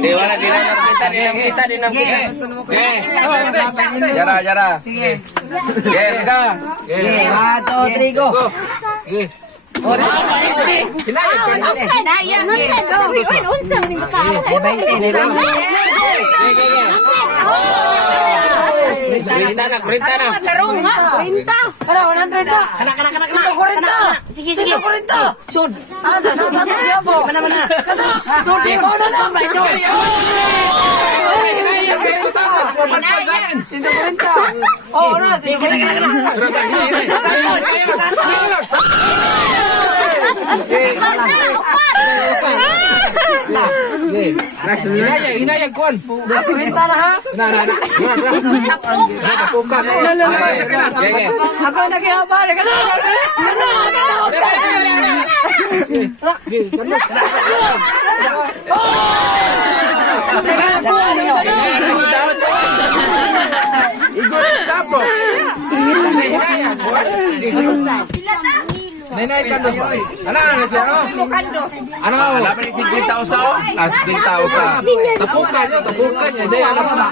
Di wala dinam kita. Jara. Sige, ka. Ato, trigo. Perintah na. Kana 100 na. Kana. Sige. Sud. Ada sud na dia po. Mana. Sud. Oh, na. Sige. Hinayag kuan. Deskurita na ha. Tapukan. Ako nag-iabal. Kana. Nenay kandos ba? Ano siya? Ano? Wala pa ni 50 usa o? 50 usa. Tapukan niya. Dahil alam mo na.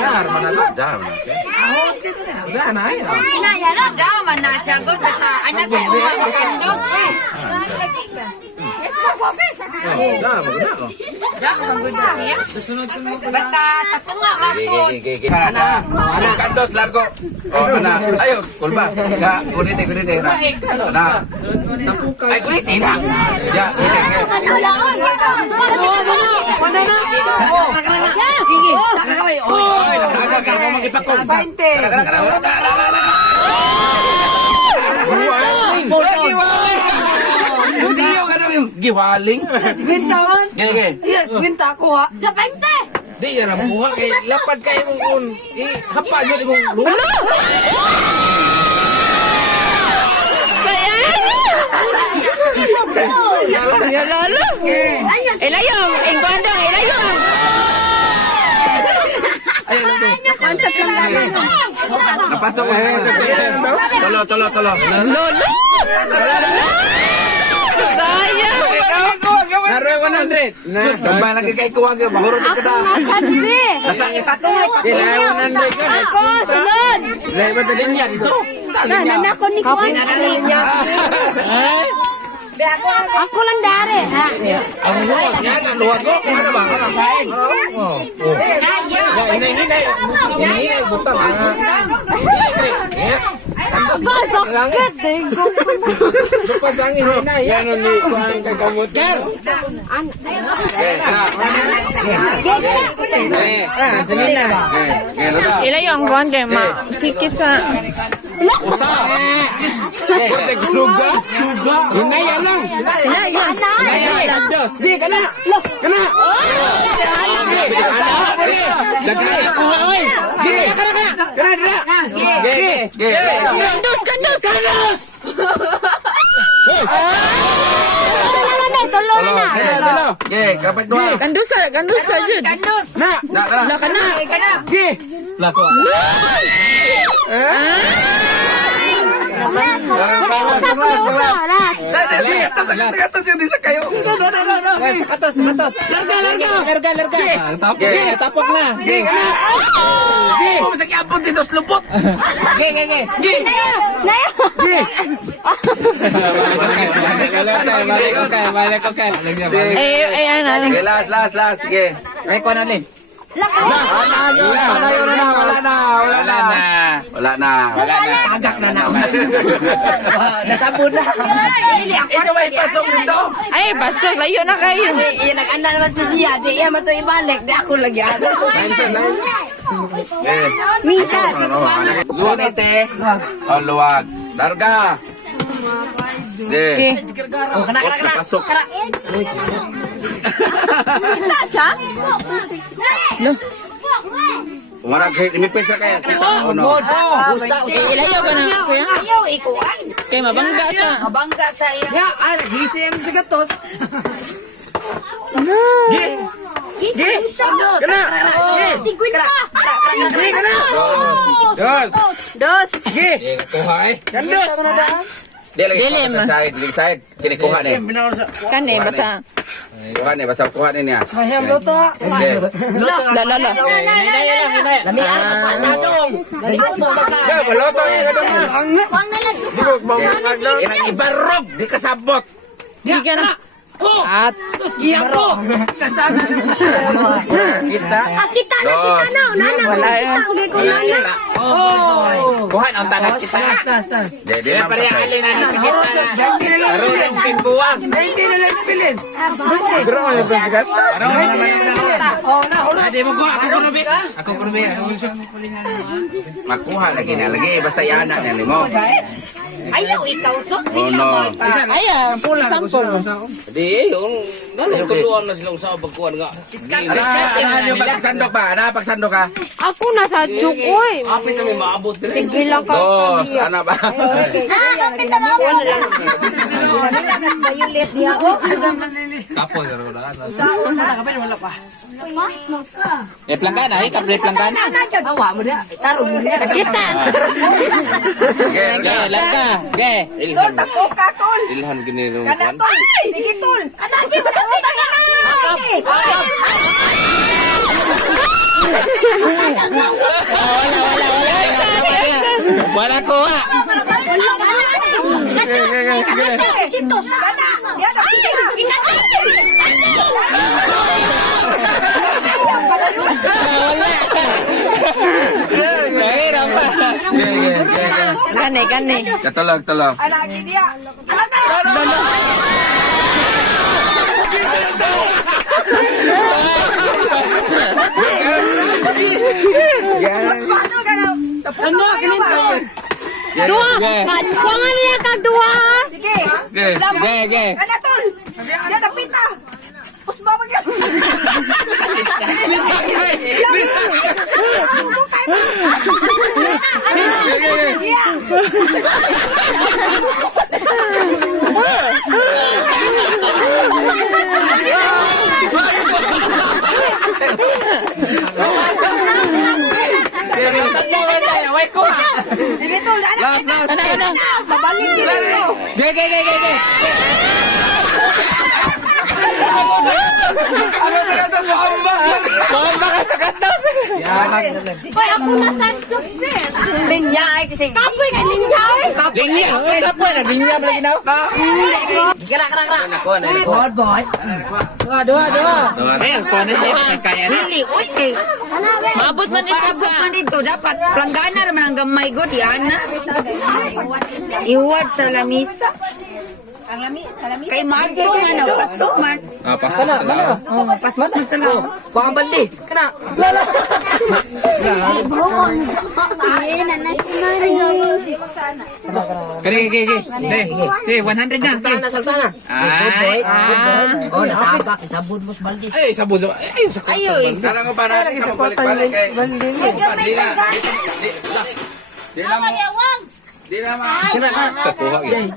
Yar, manalo. Dam. Udah na ay. Inayala, daman na siya. Basta, anak sa kandos. Dam, maguna ko. Basta, sa tunga, masod. Ana, kandos largo. Oh, ana. Ayo, kulba. Ya, kunite. Ana. Tapukan. Ay, kunite na. Ya, giwaling. Gwintawan. Gege. Yes, gwinta ko ha. Di yan ang buha kay lapad kayo mong kun. Hapa nyo di mong luha. Ya lalo. Ilayong, ingkondong, ilayong. Napasok ko. Tolo. Lolo. Sayang. Naroy 100. Sus, gambay lagi kay kuwag yung mahurot ka na. Nasaan yung patunay? Ako, sunod. Lebar na linya dito. Linya. Kapin na linya. Ako lang dari. Ang luwag yan. Ang luwag ko. Ano ba? Hinay. Butang. Ako, sakit. Pagpasangin. Hinay. Yan ang likuan kay kamot. Ker! Ilayong kuhan kay sikit sa... Usa! Suga! Hinay yan lang! Hinay! Di, kana! Kana! Lagay! Oy! Di! Kana! Kandos! Tolo na. Kapag doa. Kandus jud. Na, kana. Gi. Lako. Atas yang bisa kayo. Atas. Larga. Tapok na. Gi. Kung bisa kiapon dito slupot. Gi. Balik. Last. Sige. Rekon alin. Wala na. Agak na. Nasabod na. Ito ba ipasok nito? Ay, pasok layo na kayo. Nag-anda naman siya. Di iya mato ibalik. Di ako lagi. Minsan. Lunete. O luwag. Larga. Okay. Kana. Pasok. Minta siya? Lo. Warag limipis na kaya. Usa. Ilayo ka na, kuya. Ayaw, ikuan. Kay mabangga sa. Mabangga sa iya. Ya, gising sa gatos. Gi. Kana. Dos. Gi. Kuha eh. Kandos. Dili sa side. Kini kuha eh. Kani basa. Kuha ni, basta kuha ni niya. Ayam luto. Okay. Lala. Lami aras pa tanong. Luto baka. Baloto yun. Wang na lang. Inang ibarog, di kasabot. Oh! At sus giyan ko. Kasama. Kita. Kita na, nana. Wala yun. Kita, ko nana. Oh! Kuha ang tanag kita. Tas. Di ma'am sa tayo. Karong pinbuwag. Hindi na lang nabilin. Bro, ano ba sigat? Oh, na. Ade mo ko ako kunubi. Ako kunubi. Makuha lagi na lagi, basta yana niya ni mo. Ayaw, ikaw. So, Oh sila no. mo pa. Di, yung tuluan na silang sa pagkuhan nga. Ano yung pagsandok ba? Ano pagsandok ka? Ako na sa Chukoy. Apit kami maabot din. Tigilan ka. Dos, ano ba? Kapit na mo. Violet dia. Kapon na rin na. Saan mo nakapin wala pa. Planggana, kabre planggana. Awa mo dia. Tarong mo dia. Kita. Ge, Langga, ge. Tol, tapo ka, tol. Ilhan gini rin. Kana, tol. Sige, tol. Kana, kita na Wala ko ha. Mahirap pa. Gani. Katulog. Ano kinito? Dua. Kuangan niya kag dua. Sige. Ge. Kana, tol. Dia napita. Pusba ba gyud? Sige, tol. Anak. Mabalik din mo. Ge. Bomba ka sa kantos. Hoy, ako na sa kapit. Linya ay kasi. Kapoy ka linya ay. Linya, kapoy na linya ba lagi daw? Kira. Nako na ko. Boy. Dua. Ayun, ko na siya kaya na. Dili, oy kay. Maabot man ito Paabot man dito dapat planggana naman ang gamay ko diyan na. Iwad sa lamisa. Kay maadto nga na pasok man. Pasok na lang. Oh, pasok na sa lao. Kuha bandi. Kana. Ge. 100 na. Saltana. Ay. Oh, nataka isabod mo sa baldi. Ay, sa buzo. Ay, sa Ayo, Sana ko pa natin sa balik-balik kay. Di na Kakuha gyud.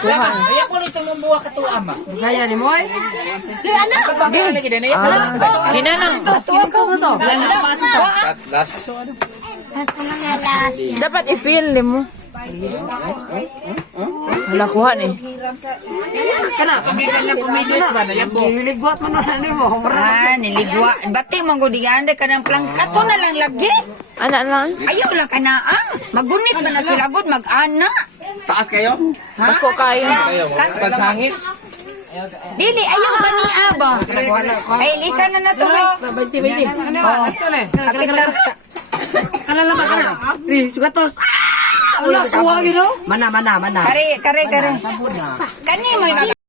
Ay, ako nito mong buwa ka to ama. Kaya ni Moy. Kinanang. Kito. last. dapat i-feel mo. Wala kuha ni. Kana. Yabo. Niligwat man na ni mo. Niligwa. Bati man ko diyan ka ng plangkato na lang lagi. Anak lang. Ayaw lang ka na magunit man na sila gud mag-ana. Taas kayo? Ako kayo. Pansangit? Dili ayaw ba ni aba? Ay lisa na na to kay. Baiti. Oh, ito le. Kana lang ba kana? Ni sugatos. Wala kuha gino. Mana. Kare. Kani mo